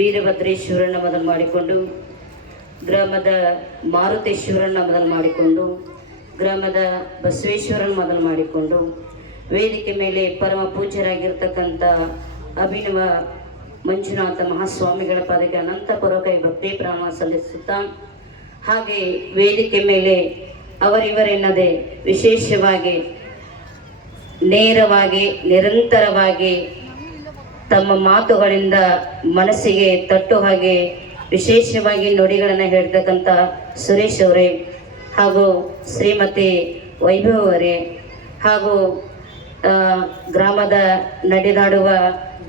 ವೀರಭದ್ರೇಶ್ವರನ ಮೊದಲು ಮಾಡಿಕೊಂಡು ಗ್ರಾಮದ ಮಾರುತೇಶ್ವರನ ಮೊದಲು ಮಾಡಿಕೊಂಡು ಗ್ರಾಮದ ಬಸವೇಶ್ವರನ ಮೊದಲು ಮಾಡಿಕೊಂಡು ವೇದಿಕೆ ಮೇಲೆ ಪರಮ ಪೂಜ್ಯರಾಗಿರ್ತಕ್ಕಂಥ ಅಭಿನವ ಮಂಜುನಾಥ ಮಹಾಸ್ವಾಮಿಗಳ ಪದಕ್ಕೆ ಅನಂತಪೂರ್ವಕ ಭಕ್ತಿ ಪ್ರಣಾಮ ಸಲ್ಲಿಸುತ್ತಾ, ಹಾಗೆ ವೇದಿಕೆ ಮೇಲೆ ಅವರಿವರೆನ್ನದೆ ವಿಶೇಷವಾಗಿ ನೇರವಾಗಿ ನಿರಂತರವಾಗಿ ತಮ್ಮ ಮಾತುಗಳಿಂದ ಮನಸ್ಸಿಗೆ ತಟ್ಟು ಹಾಗೆ ವಿಶೇಷವಾಗಿ ನುಡಿಗಳನ್ನು ಹೇಳ್ತಕ್ಕಂಥ ಸುರೇಶ್ ಅವರೇ ಹಾಗೂ ಶ್ರೀಮತಿ ವೈಭವ್ ಅವರೇ ಹಾಗೂ ಗ್ರಾಮದ ನಡೆದಾಡುವ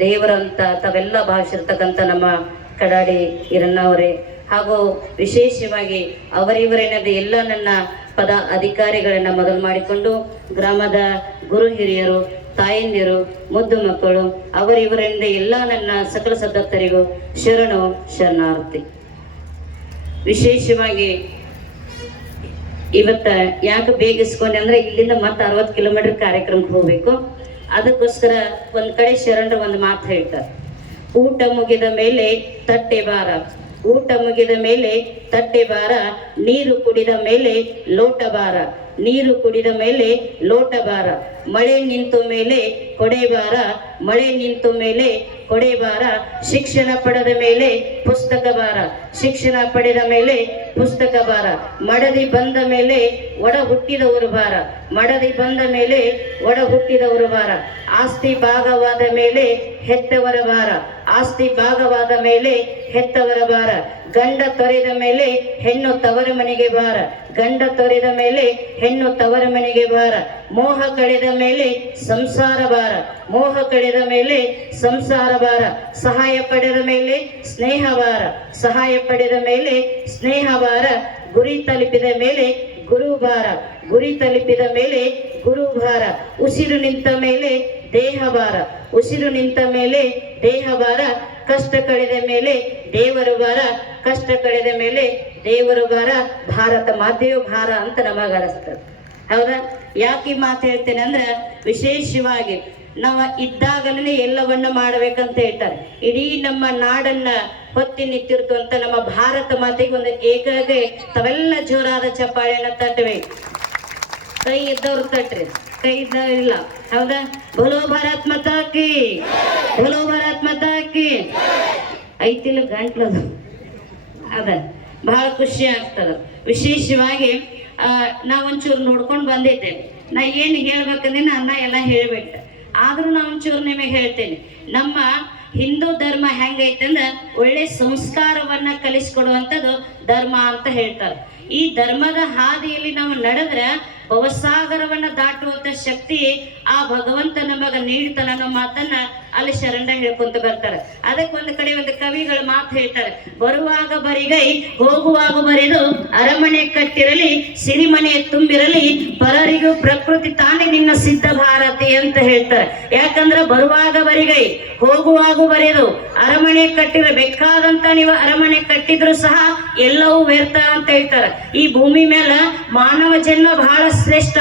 ದೇವರಂತ ತಾವೆಲ್ಲ ಭಾವಿಸಿರ್ತಕ್ಕಂಥ ನಮ್ಮ ಕಡಾಡಿ ಹಿರಣ್ಣವರೇ ಹಾಗೂ ವಿಶೇಷವಾಗಿ ಅವರಿವರೇನದ ಎಲ್ಲ ನನ್ನ ಪದ ಅಧಿಕಾರಿಗಳನ್ನು ಮೊದಲು ಮಾಡಿಕೊಂಡು ಗ್ರಾಮದ ಗುರು ಹಿರಿಯರು, ತಾಯಂದಿರು, ಮುದ್ದು ಮಕ್ಕಳು, ಅವರಿವರಿಂದ ಎಲ್ಲ ನನ್ನ ಸಕಲ ಸದಸ್ಯರಿಗೂ ಶರಣು ಶರಣಾರ್ಥಿ. ವಿಶೇಷವಾಗಿ ಇವತ್ತ ಯಾಕೆ ಬೇಗಿಸ್ಕೊಂಡೆ ಅಂದ್ರೆ ಇಲ್ಲಿಂದ ಮತ್ತೆ 60 ಕಿಲೋಮೀಟರ್ ಕಾರ್ಯಕ್ರಮಕ್ಕೆ ಹೋಗ್ಬೇಕು. ಅದಕ್ಕೋಸ್ಕರ ಒಂದ್ ಕಡೆ ಶರಣರು ಒಂದು ಮಾತು ಹೇಳ್ತಾರೆ, ಊಟ ಮುಗಿದ ಮೇಲೆ ತಟ್ಟೆ ಬಾರ, ಊಟ ಮುಗಿದ ಮೇಲೆ ತಟ್ಟೆ ಬಾರ, ನೀರು ಕುಡಿದ ಮೇಲೆ ಲೋಟ ಬಾರ, ನೀರು ಕುಡಿದ ಮೇಲೆ ಲೋಟ ಬಾರ, ಮಳೆ ನಿಂತು ಮೇಲೆ ಕೊಡೆ ಬಾರ, ಮಳೆ ನಿಂತು ಮೇಲೆ ಕೊಡೆ ಬಾರ, ಶಿಕ್ಷಣ ಪಡೆದ ಮೇಲೆ ಪುಸ್ತಕ ಬಾರ, ಶಿಕ್ಷಣ ಪಡೆದ ಮೇಲೆ ಪುಸ್ತಕ ಬಾರ, ಮಡದಿ ಬಂದ ಮೇಲೆ ಒಡ ಹುಟ್ಟಿದವರು ಬಾರ, ಮಡದಿ ಬಂದ ಮೇಲೆ ಒಡ ಹುಟ್ಟಿದವರು ಬಾರ, ಆಸ್ತಿ ಭಾಗವಾದ ಮೇಲೆ ಹೆತ್ತವರ ಬಾರ, ಆಸ್ತಿ ಭಾಗವಾದ ಮೇಲೆ ಹೆತ್ತವರ ಬಾರ, ಗಂಡ ತೊರೆದ ಮೇಲೆ ಹೆಣ್ಣು ತವರ ಮನೆಗೆ ಬಾರ, ಗಂಡ ತೊರೆದ ಮೇಲೆ ಹೆಣ್ಣು ತವರ ಮನೆಗೆ ಬಾರ, ಮೋಹ ಕಳೆದ ಮೇಲೆ ಸಂಸಾರ ಬಾರ, ಮೋಹ ಕಳೆದ ಮೇಲೆ ಸಂಸಾರ ಬಾರ, ಸಹಾಯ ಪಡೆದ ಮೇಲೆ ಸ್ನೇಹ ಬಾರ, ಸಹಾಯ ಪಡೆದ ಮೇಲೆ ಸ್ನೇಹ ಬಾರ, ಗುರಿ ತಲುಪಿದ ಮೇಲೆ ಗುರು ಭಾರ, ಗುರಿ ತಲುಪಿದ ಮೇಲೆ ಗುರು ಭಾರ, ಉಸಿರು ನಿಂತ ಮೇಲೆ ದೇಹ ಭಾರ, ಉಸಿರು ನಿಂತ ಮೇಲೆ ದೇಹ ಭಾರ, ಕಷ್ಟ ಕಳೆದ ಮೇಲೆ ದೇವರು ಭಾರ, ಕಷ್ಟ ಕಳೆದ ಮೇಲೆ ದೇವರು ಭಾರ, ಭಾರತ ಮಾತೆಯು ಭಾರ ಅಂತ ನಮಗನಿಸ್ತದೆ. ಹೌದಾ? ಯಾಕೆ ಈ ಮಾತು ಹೇಳ್ತೇನೆ ಅಂದ್ರೆ, ವಿಶೇಷವಾಗಿ ನಾವು ಇದ್ದಾಗಲೇ ಎಲ್ಲವನ್ನ ಮಾಡಬೇಕಂತ ಹೇಳ್ತಾರೆ. ಇಡೀ ನಮ್ಮ ನಾಡನ್ನ ಹೊತ್ತಿ ನಿಂತಿರ್ತು ಅಂತ ನಮ್ಮ ಭಾರತ ಮಾತೆಗೆ ಒಂದು ಏಕಾಗೆ ತಾವೆಲ್ಲ ಜೋರಾದ ಚಪ್ಪಾಳೆಯನ್ನ ತಟ್ಟಬೇಕು. ಕೈ ಇದ್ದವ್ರು ತಟ್ರಿ, ಕೈ ಇದ್ದವ್ರಿಲ್ಲ. ಹೌದಾ? ಬೋಲೋ ಭಾರತ್ ಮಾತಾ ಕಿ, ಬೋಲೋ ಭಾರತ್ ಮಾತಾ ಕಿ. ಐತಿಲ್ಲ ಗಂಟ್ಲದು ಅದ ಬಹಳ ಖುಷಿ ಆಗ್ತದ. ವಿಶೇಷವಾಗಿ ನಾವೊಂಚೂರು ನೋಡ್ಕೊಂಡು ಬಂದಿದ್ದೆ. ನಾ ಏನು ಹೇಳ್ಬೇಕಂದ್ರೆ ಅನ್ನ ಎಲ್ಲ ಹೇಳ್ಬಿಟ್ಟೆ, ಆದ್ರೂ ನಾ ಒಂಚೂರು ನಿಮಗೆ ಹೇಳ್ತೇನೆ. ನಮ್ಮ ಹಿಂದೂ ಧರ್ಮ ಹೆಂಗೈತೆ ಅಂದ್ರೆ ಒಳ್ಳೆ ಸಂಸ್ಕಾರವನ್ನ ಕಲಿಸ್ಕೊಡುವಂಥದ್ದು ಧರ್ಮ ಅಂತ ಹೇಳ್ತಾರೆ. ಈ ಧರ್ಮದ ಹಾದಿಯಲ್ಲಿ ನಾವು ನಡೆದ್ರೆ ಭವಸಾಗರವನ್ನ ದಾಟುವಂತ ಶಕ್ತಿ ಆ ಭಗವಂತ ನಮಗ ನೀಡ್ತಾನ ಅನ್ನೋ ಮಾತನ್ನ ಅಲ್ಲಿ ಶರಣ ಹೇಳ್ಕೊಂತ ಬರ್ತಾರೆ. ಅದಕ್ಕೊಂದು ಕಡೆ ಒಂದು ಕವಿಗಳು ಮಾತು ಹೇಳ್ತಾರೆ, ಬರುವಾಗ ಬರಿಗೈ ಹೋಗುವಾಗ ಬರೆದು ಅರಮನೆ ಕಟ್ಟಿರಲಿ ಸಿರಿಮನೆ ತುಂಬಿರಲಿ ಪರರಿಗೂ ಪ್ರಕೃತಿ ತಾನೇ ನಿನ್ನ ಸಿದ್ಧ ಭಾರತಿ ಅಂತ ಹೇಳ್ತಾರೆ. ಯಾಕಂದ್ರೆ ಬರುವಾಗ ಬರಿಗೈ ಹೋಗುವಾಗ ಬರೆದು ಅರಮನೆ ಕಟ್ಟಿರ ಬೇಕಾದಂತ ನೀವು ಅರಮನೆ ಕಟ್ಟಿದ್ರು ಸಹ ಎಲ್ಲವೂ ವ್ಯರ್ಥ ಅಂತ ಹೇಳ್ತಾರೆ. ಈ ಭೂಮಿ ಮೇಲೆ ಮಾನವ ಜನ್ಮ ಬಹಳ ಶ್ರೇಷ್ಠ.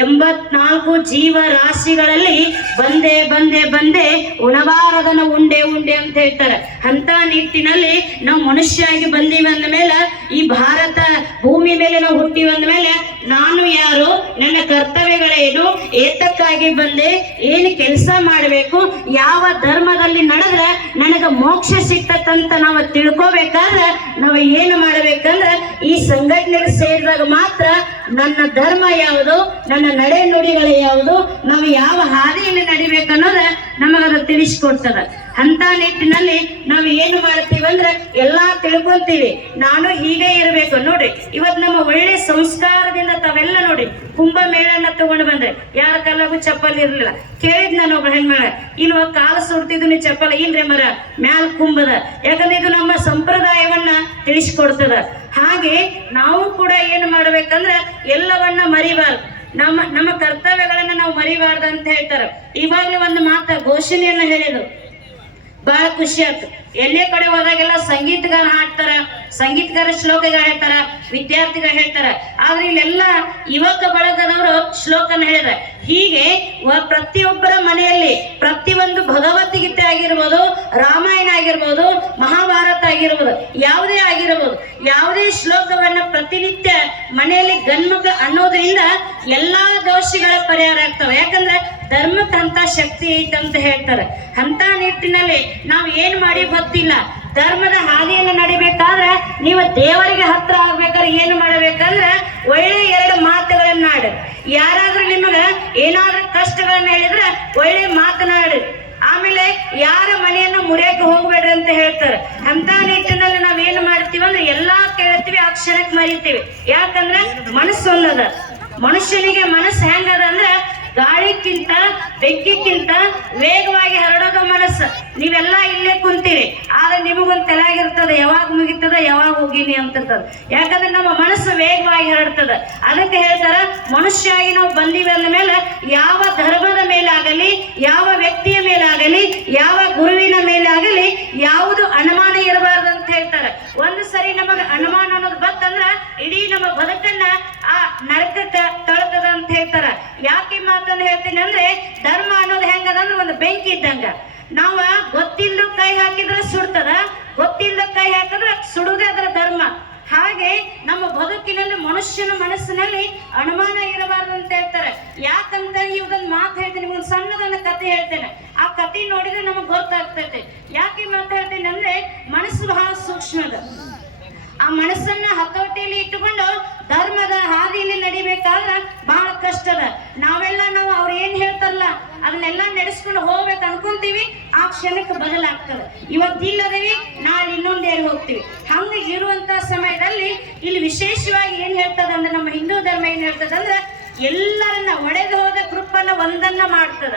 84 ಜೀವ ರಾಶಿಗಳಲ್ಲಿ ಬಂದೆ ಬಂದೆ ಬಂದೆ ಉಣಬಾರದನ ಉಂಡೆ ಉಂಡೆ ಅಂತ ಹೇಳ್ತಾರೆ. ಅಂತ ನಿಟ್ಟಿನಲ್ಲಿ ನಾವು ಮನುಷ್ಯ ಆಗಿ ಬಂದೀವಿ ಅಂದ ಮೇಲೆ, ಈ ಭಾರತ ಭೂಮಿ ಮೇಲೆ ನಾವು ಹುಟ್ಟಿವಿ ಅಂದ ಮೇಲೆ ನಾನು ಯಾರು, ನನ್ನ ಕರ್ತವ್ಯಗಳೇನು, ಏತಕ್ಕಾಗಿ ಬಂದೆ, ಏನು ಕೆಲಸ ಮಾಡಬೇಕು, ಯಾವ ಧರ್ಮದಲ್ಲಿ ನಡೆದ್ರೆ ನನಗ ಮೋಕ್ಷ ಸಿಗ್ತಕ್ಕಂತ ನಾವು ತಿಳ್ಕೋಬೇಕಾದ್ರೆ ನಾವು ಏನು ಮಾಡಬೇಕಂದ್ರೆ ಈ ಸಂಘಟನೆಗೆ ಸೇರಿದಾಗ ಮಾತ್ರ ನನ್ನ ಧರ್ಮ ಯಾವುದು, ನನ್ನ ನಡೆ ನುಡಿಗಳು ಯಾವುದು, ನಾವು ಯಾವ ಹಾದಿಯಲ್ಲಿ ನಡಿಬೇಕನ್ನೋದ ನಮಗದು ತಿಳಿಸ್ಕೊಡ್ತದ. ಅಂತ ನಿಟ್ಟಿನಲ್ಲಿ ನಾವು ಏನು ಮಾಡ್ತೀವಿ ಅಂದ್ರೆ ಎಲ್ಲಾ ತಿಳ್ಕೊಂತೀವಿ. ನಾನು ಹೀಗೆ ಇರಬೇಕು ನೋಡ್ರಿ. ಇವತ್ತು ನಮ್ಮ ಒಳ್ಳೆ ಸಂಸ್ಕಾರದಿಂದ ತಾವೆಲ್ಲ ನೋಡಿ ಕುಂಭಮೇಳನ್ನ ತಗೊಂಡು ಬಂದ್ರೆ ಯಾರ ಕಲ್ಲಾಗೂ ಚಪ್ಪಲ್ ಇರ್ಲಿಲ್ಲ. ಕೇಳಿದ್ ನಾನು ಒಬ್ಬ ಹೆಣ್ಮಳ, ಇಲ್ವ ಕಾಲ ಸುಡ್ತಿದ್ದು ಚಪ್ಪಲ್ ಇಲ್ರಿ ಮರ ಮ್ಯಾಲ ಕುಂಭದ. ಯಾಕಂದ್ರೆ ಇದು ನಮ್ಮ ಸಂಪ್ರದಾಯವನ್ನ ತಿಳಿಸ್ಕೊಡ್ತದ. ಹಾಗೆ ನಾವು ಕೂಡ ಏನು ಮಾಡ್ಬೇಕಂದ್ರೆ ಎಲ್ಲವನ್ನ ಮರಿಬಾರ್ದು, ನಮ್ಮ ಕರ್ತವ್ಯಗಳನ್ನ ನಾವು ಮರಿಬಾರ್ದು ಅಂತ ಹೇಳ್ತಾರ. ಇವಾಗ್ಲೂ ಒಂದು ಮಾತ ಘೋಷಣೆಯನ್ನ ಹೇಳಿದ್ರು, ಬಹಳ ಖುಷಿ ಆಯ್ತು. ಎಲ್ಲೇ ಕಡೆ ಹೋದಾಗೆಲ್ಲ ಸಂಗೀತಗಾರ ಹಾಡ್ತಾರ, ಸಂಗೀತಗಾರ ಶ್ಲೋಕಗಳು ಹೇಳ್ತಾರ, ವಿದ್ಯಾರ್ಥಿಗಳು ಹೇಳ್ತಾರ. ಆದ್ರೆ ಇಲ್ಲೆಲ್ಲ ಯುವಕ ಬಳಗದವರು ಶ್ಲೋಕನ ಹೇಳಿದ್ರೆ ಹೀಗೆ ಪ್ರತಿಯೊಬ್ಬರ ಮನೆಯಲ್ಲಿ ಪ್ರತಿಯೊಂದು ಭಗವದ್ಗೀತೆ ಆಗಿರ್ಬೋದು, ರಾಮಾಯಣ ಆಗಿರ್ಬೋದು, ಮಹಾಭಾರತ ಆಗಿರ್ಬೋದು, ಯಾವುದೇ ಆಗಿರ್ಬೋದು, ಯಾವುದೇ ಶ್ಲೋಕವನ್ನ ಪ್ರತಿನಿತ್ಯ ಮನೆಯಲ್ಲಿ ಗಂಡ್ಮಕ್ಳು ಅನ್ನೋದ್ರಿಂದ ಎಲ್ಲಾ ದೋಷಗಳ ಪರಿಹಾರ ಆಗ್ತವೆ. ಯಾಕಂದ್ರೆ ಧರ್ಮಕ್ಕೆ ಅಂತ ಶಕ್ತಿ ಐತೆ ಅಂತ ಹೇಳ್ತಾರೆ. ಅಂತ ನಿಟ್ಟಿನಲ್ಲಿ ನಾವು ಏನ್ ಮಾಡಿ ಗೊತ್ತಿಲ್ಲ, ಧರ್ಮದ ಹಾದಿಯನ್ನು ನಡಿಬೇಕಾದ್ರೆ ನೀವು ದೇವರಿಗೆ ಹತ್ರ ಆಗ್ಬೇಕಾದ್ರೆ ಏನು ಮಾಡಬೇಕಂದ್ರೆ ಒಳ್ಳೆ 2 ಮಾತುಗಳನ್ನಾಡಿ. ಯಾರಾದ್ರೂ ನಿಮಗ ಏನಾದ್ರೂ ಕಷ್ಟಗಳನ್ನ ಹೇಳಿದ್ರೆ ಒಳ್ಳೆ ಮಾತನಾಡಿ. ಆಮೇಲೆ ಯಾರ ಮನೆಯನ್ನು ಮುರಿಯಕ್ಕೆ ಹೋಗ್ಬೇಡ್ರಿ ಅಂತ ಹೇಳ್ತಾರೆ. ಅಂತ ನಿಟ್ಟಿನಲ್ಲಿ ನಾವೇನು ಮಾಡ್ತೀವಿ ಅಂದ್ರೆ ಎಲ್ಲಾ ಕೇಳ್ತೀವಿ, ಆ ಕ್ಷಣಕ್ಕೆ ಮರಿತೀವಿ. ಯಾಕಂದ್ರೆ ಮನಸ್ಸು ಒಂದದ. ಮನುಷ್ಯನಿಗೆ ಮನಸ್ಸು ಹೆಂಗದ ಅಂದ್ರೆ ಗಾಳಿಕ್ಕಿಂತ ಬೆಂಕಿಕ್ಕಿಂತ ವೇಗವಾಗಿ ಹರಡೋದು ಮನಸ್ಸು. ನೀವೆಲ್ಲ ಇಲ್ಲೇ ಕುಂತೀರಿ, ಆದ್ರೆ ನಿಮಗೊಂದು ತಲೆಯಾಗಿರ್ತದೆ, ಯಾವಾಗ ಮುಗಿತದ ಯಾವಾಗ ಹೋಗಿನಿ ಅಂತಿರ್ತದ. ಯಾಕಂದ್ರೆ ನಮ್ಮ ಮನಸ್ಸು ವೇಗವಾಗಿ ಹರಡ್ತದ. ಅದಕ್ಕೆ ಹೇಳ್ತಾರ, ಮನುಷ್ಯಾಗಿ ನಾವು ಬಂದೀವಿ ಅಂದ ಮೇಲೆ ಯಾವ ಧರ್ಮದ ಮೇಲಾಗಲಿ, ಯಾವ ವ್ಯಕ್ತಿಯ ಮೇಲಾಗಲಿ, ಯಾವ ಗುರುವಿನ ಮೇಲಾಗಲಿ ಯಾವುದು ಅನುಮಾನ ಇರಬಾರ್ದು ಅಂತ ಹೇಳ್ತಾರೆ. ಒಂದು ಸರಿ ನಮಗ ಅನುಮಾನ ಅನ್ನೋದು ಬತ್ತಂದ್ರ ಇಡೀ ನಮ್ಮ ಬದುಕನ್ನ ಆ ನರಕಕ್ಕೆ ತಳ್ತದ ಅಂತ ಹೇಳ್ತಾರ. ಯಾಕೆ ಮಾತನ್ನು ಹೇಳ್ತೀನಿ ಅಂದ್ರೆ, ಧರ್ಮ ಅನ್ನೋದು ಹೆಂಗದಂದ್ರೆ ಒಂದು ಬೆಂಕಿ ಇದ್ದಂಗ. ನಾವ ಗೊತ್ತಿಲ್ಲದ ಕೈ ಹಾಕಿದ್ರೆ ಸುಡ್ತದ, ಗೊತ್ತಿಲ್ಲದ ಕೈ ಹಾಕಿದ್ರೆ ಸುಡುವುದೇ ಅದರ ಧರ್ಮ. ಹಾಗೆ ನಮ್ಮ ಬದುಕಿನಲ್ಲಿ ಮನುಷ್ಯನ ಮನಸ್ಸಿನಲ್ಲಿ ಅನುಮಾನ ಇರಬಾರ್ದು ಅಂತ ಹೇಳ್ತಾರೆ. ಯಾಕಂತ ಇವದೊಂದು ಮಾತು ಹೇಳ್ತೀನಿ, ನಿಮ್ಗೊಂದು ಸಣ್ಣದೊಂದು ಕತೆ ಹೇಳ್ತೇನೆ. ಆ ಕತೆ ನೋಡಿದ್ರೆ ನಮಗ್ ಗೊತ್ತಾಗ್ತೈತೆ. ಯಾಕೆ ಮಾತಾಡ್ತೇನೆ ಅಂದ್ರೆ, ಮನಸ್ಸು ಬಹಳ ಸೂಕ್ಷ್ಮದ. ಆ ಮನಸ್ಸನ್ನ ಹತೋಟಿಯಲ್ಲಿ ಇಟ್ಟುಕೊಂಡು ಧರ್ಮದ ಹಾದಿಯಲ್ಲಿ ನಡಿಬೇಕಾದ್ರೆ ಬಹಳ ಕಷ್ಟದ. ನಾವು ಅವ್ರು ಏನ್ ಹೇಳ್ತಾರಲ್ಲ ಅದನ್ನೆಲ್ಲ ನಡೆಸ್ಕೊಂಡು ಹೋಗ್ಬೇಕು ಅನ್ಕೊಂತೀವಿ, ಆ ಕ್ಷಣಕ್ಕೆ ಬದಲಾಗ್ತದೆ. ಇವತ್ತಿಲ್ಲದವಿ ನಾಳೆ ಇನ್ನೊಂದೇರಿ ಹೋಗ್ತೀವಿ. ಹಂಗ ಇರುವಂತ ಸಮಯದಲ್ಲಿ ಇಲ್ಲಿ ವಿಶೇಷವಾಗಿ ಏನ್ ಹೇಳ್ತದ ಅಂದ್ರೆ, ನಮ್ಮ ಹಿಂದೂ ಧರ್ಮ ಏನ್ ಹೇಳ್ತದಂದ್ರೆ, ಎಲ್ಲರನ್ನ ಒಡೆದು ಹೋದ ಗ್ರೂಪನ್ನ ಒಂದನ್ನ ಮಾಡ್ತದ,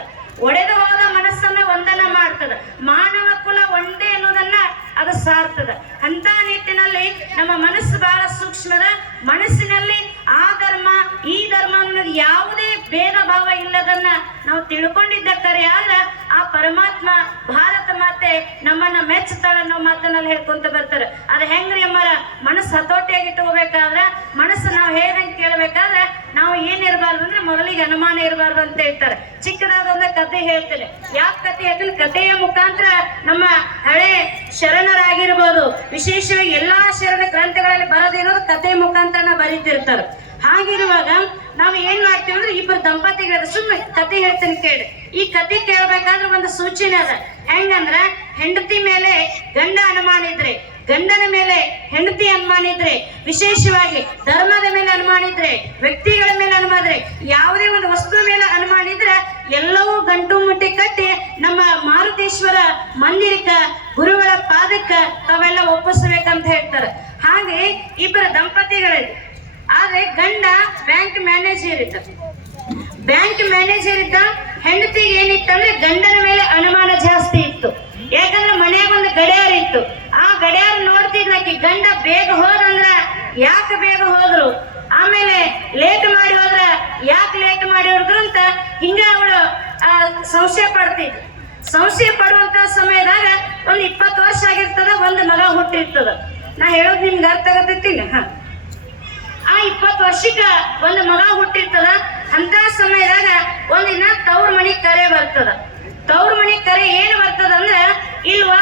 ಒಡೆದು ಹೋದ ಮನಸ್ಸನ್ನ ಒಂದನ್ನ ಮಾಡ್ತದ. ಮಾನವ ಕುಲ ಒಂದೇ ಅನ್ನೋದನ್ನ ಅದು ಸಾರ್ತದ. ಅಂತ ನಿಟ್ಟಿನಲ್ಲಿ ನಮ್ಮ ಮನಸ್ಸು ಬಹಳ ಸೂಕ್ಷ್ಮದ. ಮನಸ್ಸಿನಲ್ಲಿ ಆ ಧರ್ಮ ಈ ಧರ್ಮ ಅನ್ನೋದು ಯಾವುದೇ ಭೇದ ಭಾವ ಇಲ್ಲದನ್ನ ನಾವು ತಿಳ್ಕೊಂಡಿದ್ದ ಕರೆ ಆದ್ರೆ ಆ ಪರಮಾತ್ಮ ಭಾರತ ಮಾತೆ ನಮ್ಮನ್ನ ಮೆಚ್ಚುತ್ತಾಳ ಅನ್ನೋ ಮಾತನ್ನಲ್ಲಿ ಹೇಳ್ಕೊಂತ ಬರ್ತಾರೆ. ಅದು ಹೆಂಗ್ರಿ ಅಮ್ಮರ, ಮನಸ್ಸು ಹತೋಟಿಯಾಗಿ ಇಟ್ಕೋಬೇಕಾದ್ರೆ, ಮನಸ್ಸು ನಾವು ಹೇಳ್ದಂಗೆ ಕೇಳಬೇಕಾದ್ರೆ ನಾವು ಏನಿರಬಾರ್ದು ಅಂದ್ರೆ ಮೊದಲಿಗೆ ಅನುಮಾನ ಇರಬಾರ್ದು ಅಂತ ಹೇಳ್ತಾರೆ. ಚಿಕ್ಕದಾದ ಒಂದು ಕತೆ ಹೇಳ್ತೇನೆ. ಯಾಕೆ ಕತೆ ಹೇಳ್ತೀನಿ, ಕಥೆಯ ಮುಖಾಂತರ ನಮ್ಮ ಹಳೆ ಶರಣರಾಗಿರ್ಬೋದು, ವಿಶೇಷವಾಗಿ ಎಲ್ಲಾ ಶರಣ ಗ್ರಂಥಗಳಲ್ಲಿ ಬರೋದಿರೋದು ಕಥೆಯ ಮುಖಾಂತರ ಬರೀತಿರ್ತಾರೆ. ಹಾಗಿರುವಾಗ ನಾವು ಏನ್ ಮಾಡ್ತೀವಿ ಅಂದ್ರೆ, ಇಬ್ಬರು ದಂಪತಿಗಳ ಸುಮ್ಮನೆ ಕತೆ ಹೇಳ್ತೀನಿ ಕೇಳಿ. ಈ ಕತೆ ಕೇಳಬೇಕಾದ್ರೆ ಒಂದು ಸೂಚನೆ ಅದ. ಹೆಂಗಂದ್ರ, ಹೆಂಡತಿ ಮೇಲೆ ಗಂಡ ಅನುಮಾನ ಇದ್ರೆ, ಗಂಡನ ಮೇಲೆ ಹೆಂಡತಿ ಅನುಮಾನ ಇದ್ರೆ, ವಿಶೇಷವಾಗಿ ಧರ್ಮದ ಮೇಲೆ ಅನುಮಾನ ಇದ್ರೆ, ವ್ಯಕ್ತಿಗಳ ಮೇಲೆ ಅನುಮಾನ ಇದ್ರೆ, ಯಾವುದೇ ಒಂದು ವಸ್ತು ಮೇಲೆ ಅನುಮಾನ ಇದ್ರೆ ಎಲ್ಲವೂ ಗಂಟು ಮುಟ್ಟಿ ಕಟ್ಟಿ ನಮ್ಮ ಮಾರುತೇಶ್ವರ ಮಂದಿರಕ್ಕ, ಗುರುಗಳ ಪಾದಕ್ಕ ತಾವೆಲ್ಲ ಒಪ್ಪಿಸ್ಬೇಕಂತ ಹೇಳ್ತಾರೆ. ಹಾಗೆ ಇಬ್ಬರ ದಂಪತಿಗಳಲ್ಲಿ, ಆದ್ರೆ ಗಂಡ ಬ್ಯಾಂಕ್ ಮ್ಯಾನೇಜರ್ ಇದ್ದ. ಬ್ಯಾಂಕ್ ಮ್ಯಾನೇಜರ್ ಇದ್ದ. ಹೆಂಡತಿಗೆ ಏನಿತ್ತಂದ್ರೆ ಗಂಡನ ಮೇಲೆ ಅನುಮಾನ ಜಾಸ್ತಿ ಇತ್ತು. ಯಾಕಂದ್ರೆ ಮನೆಯಾಗ ಒಂದು ಗಡಿಯಾರ ಇತ್ತು. ಆ ಗಡಿಯಾರ ನೋಡ್ತಿದ್ಲಕಿ, ಗಂಡ ಬೇಗ ಹೋದಂದ್ರ ಯಾಕೆ ಬೇಗ ಹೋದ್ರು, ಆಮೇಲೆ ಲೇಟ್ ಮಾಡಿ ಹೋದ್ರ ಯಾಕೆ ಲೇಟ್ ಮಾಡಿ ಹೋದ್ರು ಅಂತ ಹಿಂಗ ಅವಳು ಸಂಶಯ ಪಡ್ತಿದ್ಲು. ಸಂಶಯ ಪಡುವಂತ ಸಮಯದಾಗ ಒಂದು 20 ವರ್ಷ ಆಗಿರ್ತದ, ಒಂದು ಮಗ ಹುಟ್ಟಿರ್ತದ. ನಾ ಹೇಳೋದು ನಿಮ್ಗೆ ಅರ್ಥ ಆಗತೈತಿ. ಆ 20 ವರ್ಷಕ್ಕ ಒಂದು ಮಗ ಹುಟ್ಟಿರ್ತದ. ಅಂತ ಸಮಯದಾಗ ಒಂದಿನ ತವ್ರ ಮನಿ ಕರೆ ಬರ್ತದ. ತವ್ರ ಮನಿ ಕರೆ ಏನ್ ಬರ್ತದ ಅಂದ್ರ, ಇಲ್ವಾ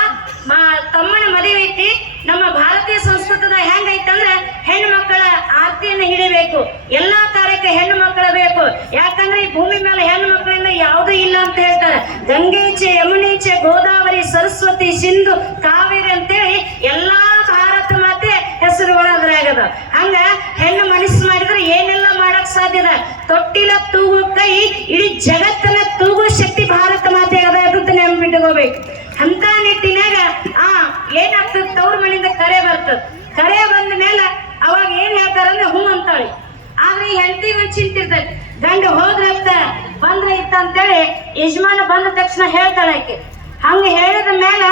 ತಮ್ಮನ ಮದುವೆ ಐತಿ. ನಮ್ಮ ಭಾರತೀಯ ಸಂಸ್ಕೃತದ ಹೆಂಗೈತಂದ್ರ, ಹೆಣ್ಣು ಮಕ್ಕಳ ಆರತಿಯನ್ನು ಹಿಡಿಬೇಕು, ಎಲ್ಲಾ ಕಾರ್ಯಕ್ಕೆ ಹೆಣ್ಣು ಮಕ್ಕಳ ಬೇಕು. ಯಾಕಂದ್ರೆ ಈ ಭೂಮಿ ಮೇಲೆ ಹೆಣ್ಣು ಮಕ್ಕಳಿಂದ ಯಾವುದೂ ಇಲ್ಲ ಅಂತ ಹೇಳ್ತಾರೆ. ಗಂಗೇಚೆ, ಯಮುನೇಚೆ, ಗೋದಾವರಿ, ಸರಸ್ವತಿ, ಸಿಂಧು, ಕಾವೇರಿ ಅಂತೇಳಿ ಎಲ್ಲಾ ಭಾರತ ಮಾತೆ ಹೆಸರುಗಳು ಅದ್ರಾಗದ. ಹಂಗ ಹೆಣ್ಣು ಮನಸ್ಸು ಮಾಡಿದ್ರೆ ಏನೆಲ್ಲ ಮಾಡಕ್ ಸಾಧ್ಯದ. ತೊಟ್ಟಿಲ ತೂಗು ಕೈ ಇಡೀ ಜಗತ್ತನ್ನ ತೂಗೋ ಶಕ್ತಿ ಭಾರತ ಮಾತೆ ಅದ ಅಂತ ನೆನಪಿಟ್ಕೋಬೇಕು. ಅಂತ ನಿಟ್ಟಿನಾಗ ಏನಾಗ್ತದ, ತವ್ರ ಮನೆಯಿಂದ ಕರೆ ಬರ್ತದ. ಕರೆ ಬಂದ ಮೇಲೆ ಅವಾಗ ಏನ್ ಹೇಳ್ತಾರಂದ್ರೆ ಹೂ ಅಂತಾಳಿ. ಆದ್ರೆ ಈ ಹೆಂಡತಿ ಒಂದ್ ಚಿಂತಿರ್ತದೆ, ಗಂಡ ಹೋದ್ರತ್ತ ಬಂದ್ರೆ ಇತ್ತ ಅಂತೇಳಿ ಯಜಮಾನ ಬಂದ ತಕ್ಷಣ ಹೇಳ್ತಾಳೆ ಆಕೆ. ಹಂಗ ಹೇಳಿದ ಮೇಲೆ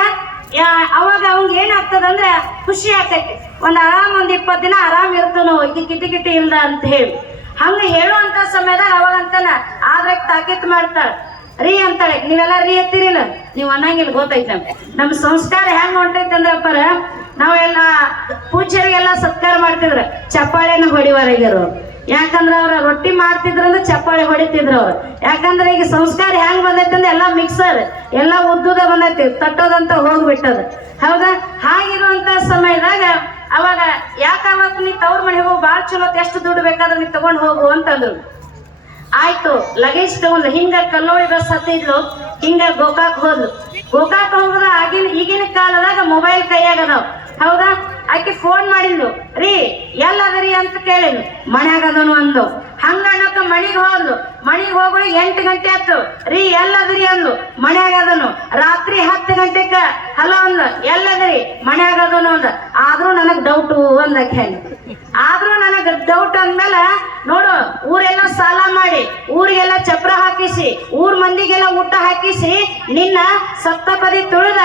ಅವಾಗ ಅವಂಗ ಏನಾಗ್ತದಂದ್ರೆ ಖುಷಿ ಆಗ್ತೈತಿ. ಒಂದ್ 20 ದಿನ ಆರಾಮ್ ಇರ್ತನೋ, ಈಗ ಕಿಟಿ ಇಲ್ದ ಅಂತ ಹೇಳಿ. ಹಂಗ ಹೇಳುವಂತ ಸಮಯದಾಗ ಅವಾಗ ಅಂತಾನ, ಆದ್ರೆ ತಾಕೀತ್ ಮಾಡ್ತಾಳ. ರೀ ಅಂತಾಳೆ. ನೀವೆಲ್ಲ ರೀ ಎತ್ತಿರಿಲ್ಲ, ನೀವ್ ಅನ್ನಂಗಿಲ್ಲ, ಗೊತ್ತೈತೆ ನಮ್ ಸಂಸ್ಕಾರ ಹೆಂಗ್ ಹೊಂಟೈತೆ ಅಂದ್ರಪ್ಪರ. ನಾವೆಲ್ಲ ಪೂಜ್ಯರಿಗೆಲ್ಲ ಸತ್ಕಾರ ಮಾಡ್ತಿದ್ರ, ಚಪ್ಪಾಳೆನ ಹೊಡಿವರೆಗಿರು. ಯಾಕಂದ್ರೆ ಅವ್ರ ರೊಟ್ಟಿ ಮಾಡ್ತಿದ್ರಂದ್ರೆ ಚಪ್ಪಾಳೆ ಹೊಡಿತಿದ್ರು ಅವ್ರು. ಯಾಕಂದ್ರೆ ಈಗ ಸಂಸ್ಕಾರ ಹೆಂಗ್ ಬಂದೈತೆ ಅಂದ್ರೆ ಎಲ್ಲ ಮಿಕ್ಸರ್, ಎಲ್ಲ ಉದ್ದುದ ಬಂದೈತಿ, ತಟ್ಟೋದಂತ ಹೋಗ್ಬಿಟ್ಟದ. ಹೌದಾ? ಹಾಗಿರುವಂತ ಅವಾಗ ಯಾಕಾವತ್ತು ನೀ ತವ್ರ ಮನೆಗೆ ಹೋಗಿ ಭಾಳ ಚಲೋ ಎಷ್ಟು ದುಡ್ಡು ಬೇಕಾದ್ರೆ ನೀ ತಗೊಂಡು ಹೋಗು ಅಂತಂದ್ರು. ಆಯ್ತು ಲಗೇಜ್ ತಗೊಂಡು ಹಿಂಗ ಕಲ್ಲೋಳಿ ಬಸ್ ಹತ್ತಿದ್ಲು, ಹಿಂಗ ಗೋಕಾಕ್ ಹೋದ್ಲು. ಗೋಕಾಕ್ ಹೋಗುದ ಈಗಿನ ಕಾಲದಾಗ ಮೊಬೈಲ್ ಕೈಯಾಗ ಅದಾವ, ಹೌದಾ? ಆಕೆ ಫೋನ್ ಮಾಡಿದ್ಲು, ರೀ ಎಲ್ಲದರಿ ಅಂತ ಕೇಳಿದ್ಲು. ಮನ್ಯಾಗದನು ಅಂದು. ಹಂಗ ಅನ್ನೋಕ ಮಣಿಗೆ ಹೋದ್ಲು. ಮಣಿಗೆ ಹೋಗೋಣ 8 ಗಂಟೆ ಆಯ್ತು. ರೀ ಎಲ್ಲದರಿ ಅಂದ್ಲು. ಮನ್ಯಾಗದನು. ರಾತ್ರಿ 10 ಗಂಟೆಕ ಹಲೋ ಅಂದ್ಲು. ಎಲ್ಲದರಿ? ಮನ್ಯಾಗದನು ಅಂದ. ಆದ್ರೂ ನನಗ್ ಡೌಟು ಅಂದಕ್ಕೆ ಹೇಳಿ. ಆದ್ರೂ ನನಗ್ ಡೌಟ್ ಅಂದ್ಮೇಲೆ ನೋಡು, ಊರೆಲ್ಲ ಸಾಲ ಮಾಡಿ, ಊರಿಗೆಲ್ಲ ಚಪ್ರ ಹಾಕಿಸಿ, ಊರ್ ಮಂದಿಗೆಲ್ಲ ಊಟ ಹಾಕಿಸಿ, ನಿನ್ನ ಸಪ್ತಪದಿ ತುಳಿದ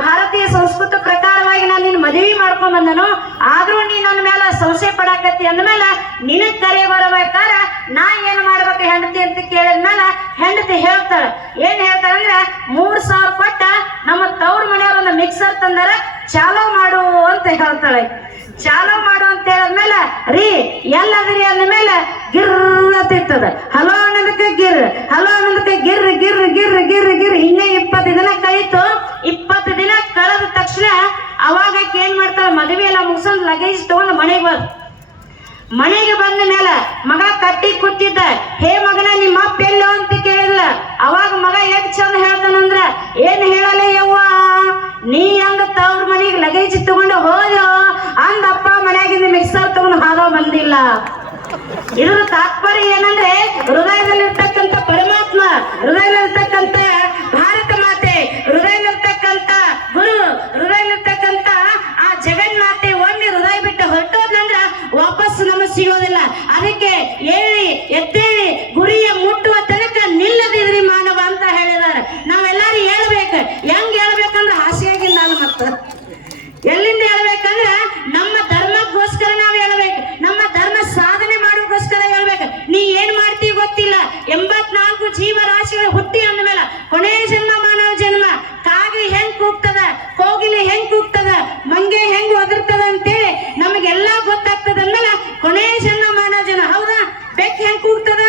ಭಾರತೀಯ ಸಂಸ್ಕೃತಿ ಪ್ರಕಾರವಾಗಿ ನಾನು ನಿನ್ನ ಮದುವೆ ಮಾಡ್ಕೊಂಡ್ ಬಂದನು. ಆದ್ರೂ ನೀ ನನ್ನ ಮೇಲೆ ಸಂಶಯ ಪಡಾಕತ್ತಿ ಅಂದ್ಮೇಲೆ ನಿನಗ್ ಕರೆ ಬರಬೇಕಾರ ನಾ ಏನ್ ಮಾಡ್ಬೇಕು ಹೆಂಡತಿ ಅಂತ ಕೇಳಿದ್ಮೇಲೆ ಹೆಂಡತಿ ಹೇಳ್ತಾಳ. ಏನ್ ಹೇಳ್ತಾಳಂದ್ರೆ 3000 ಕೊಟ್ಟ ನಮ್ಮ ತವ್ರ ಮನೆಯವ್ರ ಒಂದು ಮಿಕ್ಸರ್ ತಂದಾರ, ಚಾಲೋ ಮಾಡು ಅಂತ ಹೇಳ್ತಾಳೆ. ಚಾಲೋ ಮಾಡು ಅಂತ ಹೇಳಿದ್ಮೇಲೆ ರೀ ಎಲ್ಲದ್ರಿ ಅಂದ್ಮೇಲೆ ಗಿರ್ರ ತಿರ್ತದ. ಹಲೋ ಅನ್ನೋದಕ್ಕೆ ಗಿರ್, ಹಲೋ ಅನ್ನೋದಕ್ಕೆ ಗಿರ್ ಗಿರ್ ಗಿರ್ ಗಿರ್ ಗಿರ್. ಇನ್ನೇ 20 ದಿನ ಕಳೀತು. 20 ದಿನ ಕಳೆದ ತಕ್ಷಣ ಅವಾಗ ಏನ್ ಮಾಡ್ತಾಳ, ಮದುವೆ ಎಲ್ಲ ಮುಗಿಸೋದು ಲಗೇಜ್ ತಗೊಂಡು ಮನೆಗೆ ಬಂದ ಮೇಲೆ ಮಗ ಕಟ್ಟಿ ಕೂತಿದ್ದ. ಹೇ ಮಗನ ನಿಮ್ಮ ಅಪ್ಪ ಎಲ್ಲೋ ಅಂತ ಕೇಳಿದ್ಲ. ಅವಾಗ ಮಗ ಎಷ್ಟ್ ಚಂದ ಹೇಳ್ತಾನಂದ್ರ, ಏನ್ ಹೇಳಲ್ಲ ಯವ್ವ, ನೀ ಹಂಗ ತವ್ರ ಮನೆಗೆ ಲಗೇಜ್ ತಗೊಂಡು ಹೋದ್ಯೋ ಅಂದಪ್ಪ, ಮನ್ಯಾಗಿಂದ ಮಿಕ್ಸರ್ ತಗೊಂಡು ಹಾದೋ ಬಂದಿಲ್ಲ. ಇದ್ರ ತಾತ್ಪರ್ಯ ಏನಂದ್ರೆ, ಹೃದಯದಲ್ಲಿರ್ತಕ್ಕಂಥ ಪರಮಾತ್ಮ, ಹೃದಯದಲ್ಲಿರ್ತಕ್ಕಂಥ ಭಾರತ ಮಾತೆ, ಹೃದಯದಲ್ಲಿರ್ತಕ್ಕಂಥ ಗುರು, ಹೃದಯದಲ್ಲಿರ್ತಕ್ಕಂಥ ಆ ಜಗನ್ಮಾತೆ ಒಮ್ಮೆ ಹೃದಯ ಬಿಟ್ಟು ಹೊರಟೋದ್ನಂದ್ರ ವಾಪಸ್ ನಮಗೆ ಸಿಗೋದಿಲ್ಲ. ಅದಕ್ಕೆ ಏಳಿ ಎದ್ದೇಳಿ ಗುರಿಯ ಮುಟ್ಟುವ ತನಕ ನಿಲ್ಲದಿದ್ರಿ ಮಾನವ ಅಂತ ಹೇಳಿದಾರೆ. ನಾವೆಲ್ಲಾರು ಹೇಳ್ಬೇಕು. ಹೆಂಗ್ ಹೇಳ್ಬೇಕಂದ್ರೆ ಹಾಸಿಯಾಗಿಂದ ಅಲ್ಲ, ಮತ್ತ ಎಲ್ಲಿಂದ ಹೇಳ್ಬೇಕಂದ್ರ ನಮ್ಮ ಧರ್ಮಕ್ಕೋಸ್ಕರ ನಾವ್ ಹೇಳ್ಬೇಕು, ನಮ್ಮ ಧರ್ಮ ಸಾಧನೆ ಮಾಡೋಕ್ಕೋಸ್ಕರ ಹೇಳ್ಬೇಕು. ನೀ ಏನ್ ಮಾಡ್ತೀವಿ ಗೊತ್ತಿಲ್ಲ. 84 ಜೀವರಾಶಿಗಳು ಹುಟ್ಟಿ ಅಂದ್ಮೇಲೆ ಕೊನೆಯ ಜನ್ಮ ಮಾನವ ಜನ್ಮ. ಕಾಗಿ ಹೆಂಗ್ ಕೂಗ್ತದ, ಕೋಗಿಲೆ ಹೆಂಗ್ ಕೂಗ್ತದ, ಮಂಗೆ ಹೆಂಗ್ ಒದರ್ತದ ಅಂತೇಳಿ ನಮಗೆಲ್ಲ ಗೊತ್ತಾಗ್ತದ ಅಂದ್ಮೇಲೆ ಕೊನೆಯ ಜನ್ಮ ಮಾನವ ಜನ್ಮ. ಹೌದಾ? ಬೆಕ್ಕು ಹೆಂಗ್ ಕೂಗ್ತದ,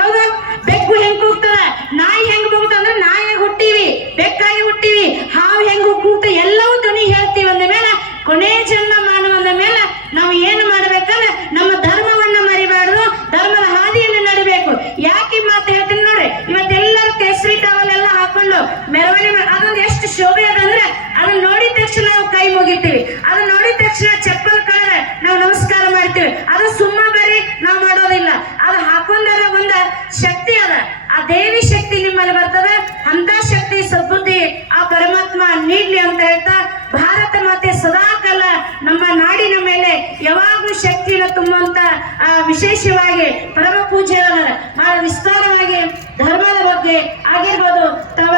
ಹೌದಾ? ಬೆಕ್ಕು ಹೆಂಗ್ ಕೂಗ್ತದ. ನಾಯಿ ಹೆಂಗ್ ಕೂಗ್ತದ ಅಂದ್ರೆ ನಾಯಿಯಾಗಿ ಹುಟ್ಟಿವಿ, ಬೆಕ್ಕಾಗಿ ಹುಟ್ಟಿವಿ. ಹಾವು ಹೆಂಗ್ ಕೂಗ್ತ, ಎಲ್ಲವೂ ಧ್ವನಿ ಹೇಳ್ತೀವಿ ಅಂದ ಮೇಲೆ ಕೊನೆಯ ಜನ್ಮ ಮಾನವ ಅಂದ ಮೇಲೆ ನಾವು ಏನ್ ಮಾಡ್ಬೇಕಂದ್ರೆ ನಮ್ಮ ಧರ್ಮವನ್ನ ಮರಿಬಾರ್ದು, ಧರ್ಮದ ಹಾದಿಯನ್ನು ನಡಿಬೇಕು. ಯಾಕೆ ಮಾತು ಹೇಳ್ತೀನಿ ನೋಡ್ರಿ, ಇವತ್ತೆಲ್ಲರೂ ಕೇಸರಿ ಟವಲ್ ಎಲ್ಲ ಹಾಕೊಂಡು ಮೆರವಣಿಗೆ, ಅದೊಂದು ಎಷ್ಟು ಶೋಭೆ ಅದಂದ್ರೆ ಅದನ್ನ ನೋಡಿದ ತಕ್ಷಣ ನಾವು ಕೈ ಮುಗಿತೀವಿ. ಅದನ್ನ ನೋಡಿದ ತಕ್ಷಣ ಚಪ್ಪಲ್ ಕಳೆದ್ರೆ ನಾವು ನಮಸ್ಕಾರ ಮಾಡ್ತೀವಿ. ಅದು ಸುಮ್ಮ ಬರೀ ನಾವು ಮಾಡೋದಿಲ್ಲ, ಅದು ಹಾಕೊಂಡಾಗ ಒಂದ ಶಕ್ತಿ ಅದ. ಆ ದೇವಿ ಶಕ್ತಿ ನಿಮ್ಮಲ್ಲಿ ಬರ್ತದೆ. ಅಂತ ಶಕ್ತಿ ಸದ್ಬುದ್ಧಿ ಆ ಪರಮಾತ್ಮ ನೀಡ್ಲಿ ಅಂತ ಹೇಳ್ತಾ, ಭಾರತ ಮಾತೆ ಸದಾಕಾಲ ನಮ್ಮ ನಾಡಿನ ಮೇಲೆ ಯಾವಾಗಲೂ ಶಕ್ತಿಯನ್ನು ತುಂಬುವಂತ ವಿಶೇಷವಾಗಿ ಪರಮ ಪೂಜೆ ಬಹಳ ವಿಸ್ತಾರವಾಗಿ ಧರ್ಮದ ಬಗ್ಗೆ ಆಗಿರ್ಬೋದು, ತವ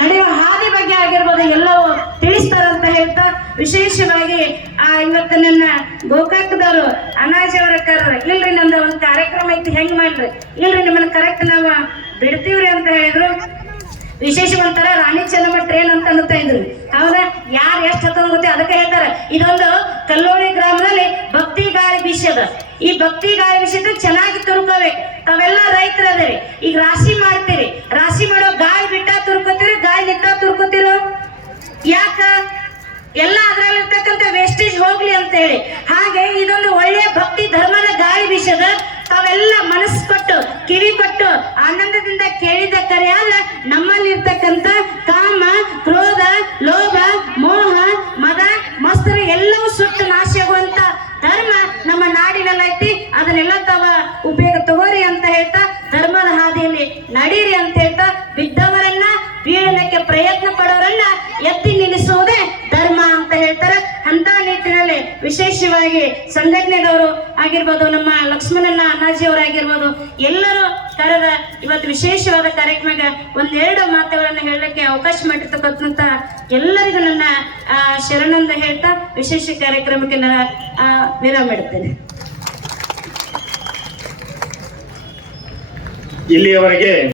ನಡೆಯುವ ಹಾದಿ ಬಗ್ಗೆ ಆಗಿರ್ಬೋದು, ಎಲ್ಲವೂ ತಿಳಿಸ್ತಾರಂತ ಹೇಳ್ತಾ, ವಿಶೇಷವಾಗಿ ಇವತ್ತು ನನ್ನ ಗೋಕಾಕದವರು ಅನಾಜಿ ಅವರ ಕರ್ರ, ಇಲ್ರಿ ನಮ್ದು ಒಂದು ಕಾರ್ಯಕ್ರಮ ಐತಿ, ಹೆಂಗ್ ಮಾಡ್ರಿ, ಇಲ್ರಿ ನಿಮ್ಮನ್ನ ಕರೆಕ್ಟ್ ನಾವು ಬಿಡ್ತೀವ್ರಿ ಅಂತ ಹೇಳಿದ್ರು. ವಿಶೇಷ ಒಂಥರ ರಾಣಿ ಚೆನ್ನಮ್ಮ ಟ್ರೇನ್ ಅಂತ ಅನ್ನುತ್ತಾ ಇದ್ರು. ಹೌದಾ? ಯಾರು ಎಷ್ಟು ಹತ್ತದ ಗೊತ್ತೇ, ಅದಕ್ಕೆ ಹೇಳ್ತಾರೆ ಇದೊಂದು ಕಲ್ಲೋಳಿ ಗ್ರಾಮದಲ್ಲಿ ಭಕ್ತಿ ಗಾಳಿ ಬೀಸದ. ಈ ಭಕ್ತಿ ಗಾಳಿ ಬೀಸಿದ್ರೆ ಚೆನ್ನಾಗಿ ತುರ್ಕೋಬೇಕು. ತಾವೆಲ್ಲ ರೈತರದಿರಿ, ಈಗ ರಾಶಿ ಮಾಡ್ತೀರಿ, ರಾಶಿ ಮಾಡೋ ಗಾಳಿ ಬಿಟ್ಟ ತುರ್ಕೋತೀರಿ, ಗಾಳಿ ನಿಂತ ತುರ್ಕೋತಿರೋ? ಯಾಕ? ಎಲ್ಲ ಅದ್ರಲ್ಲಿರ್ತಕ್ಕಂಥ ವೇಸ್ಟೇಜ್ ಹೋಗ್ಲಿ ಅಂತ ಹೇಳಿ. ಹಾಗೆ ಇದೊಂದು ಒಳ್ಳೆಯ ಭಕ್ತಿ ಧರ್ಮದ ಗಾಳಿ ಬೀಸದ. ತಾವೆಲ್ಲ ಮನಸ್ಸು ಕೊಟ್ಟು ಕಿವಿ ಕೊಟ್ಟು ಆನಂದದಿಂದ ಕೇಳಿದ ಕರೆಯಾದ ನಮ್ಮಲ್ಲಿರ್ತಕ್ಕಂಥ ಕಾಮ, ಕ್ರೋಧ, ಲೋಭ, ಮೋಹ, ಮದ, ಮತ್ಸರ ಎಲ್ಲವೂ ಸುಟ್ಟು ನಾಶವಾಗುವಂತ ಧರ್ಮ ನಮ್ಮ ನಾಡಿನಲ್ಲೈತಿ. ಅದನ್ನೆಲ್ಲ ತಾವ ಉಪಯೋಗ ತಗೋರಿ ಅಂತ ಹೇಳ್ತಾ, ಧರ್ಮದ ಹಾದಿಯಲ್ಲಿ ನಡೀರಿ ಅಂತ ಹೇಳ್ತಾ, ಬಿದ್ದವರನ್ನ ಬೀಳಲಿಕ್ಕೆ ಪ್ರಯತ್ನ ಪಡೋರನ್ನ ಎತ್ತಿ ನಿಲ್ಲಿಸುವುದೇ ಧರ್ಮ ಅಂತ ಹೇಳ್ತಾರೆ. ಅಂತ ನಿಟ್ಟಿನಲ್ಲಿ ವಿಶೇಷವಾಗಿ ಸಂಘಟನೆದವರು ಆಗಿರ್ಬೋದು, ನಮ್ಮ ಲಕ್ಷ್ಮಣನ ಅಣ್ಣಾಜಿ ಅವರಾಗಿರ್ಬೋದು, ಎಲ್ಲರೂ ಕರೆದ ಇವತ್ತು ವಿಶೇಷವಾದ ಕಾರ್ಯಕ್ರಮಕ್ಕೆ ಒಂದೆರಡು ಮಾತುಗಳನ್ನು ಹೇಳಲಿಕ್ಕೆ ಅವಕಾಶ ಮಾಡಿರ್ತಕ್ಕಂಥ ಎಲ್ಲರಿಗೂ ನನ್ನ ಶರಣಂದ ಹೇಳ್ತಾ ವಿಶೇಷ ಕಾರ್ಯಕ್ರಮಕ್ಕೆ ನಾನು ವಿರಾಮ ಇಡುತ್ತೇನೆ. ಇಲ್ಲಿಯವರೆಗೆ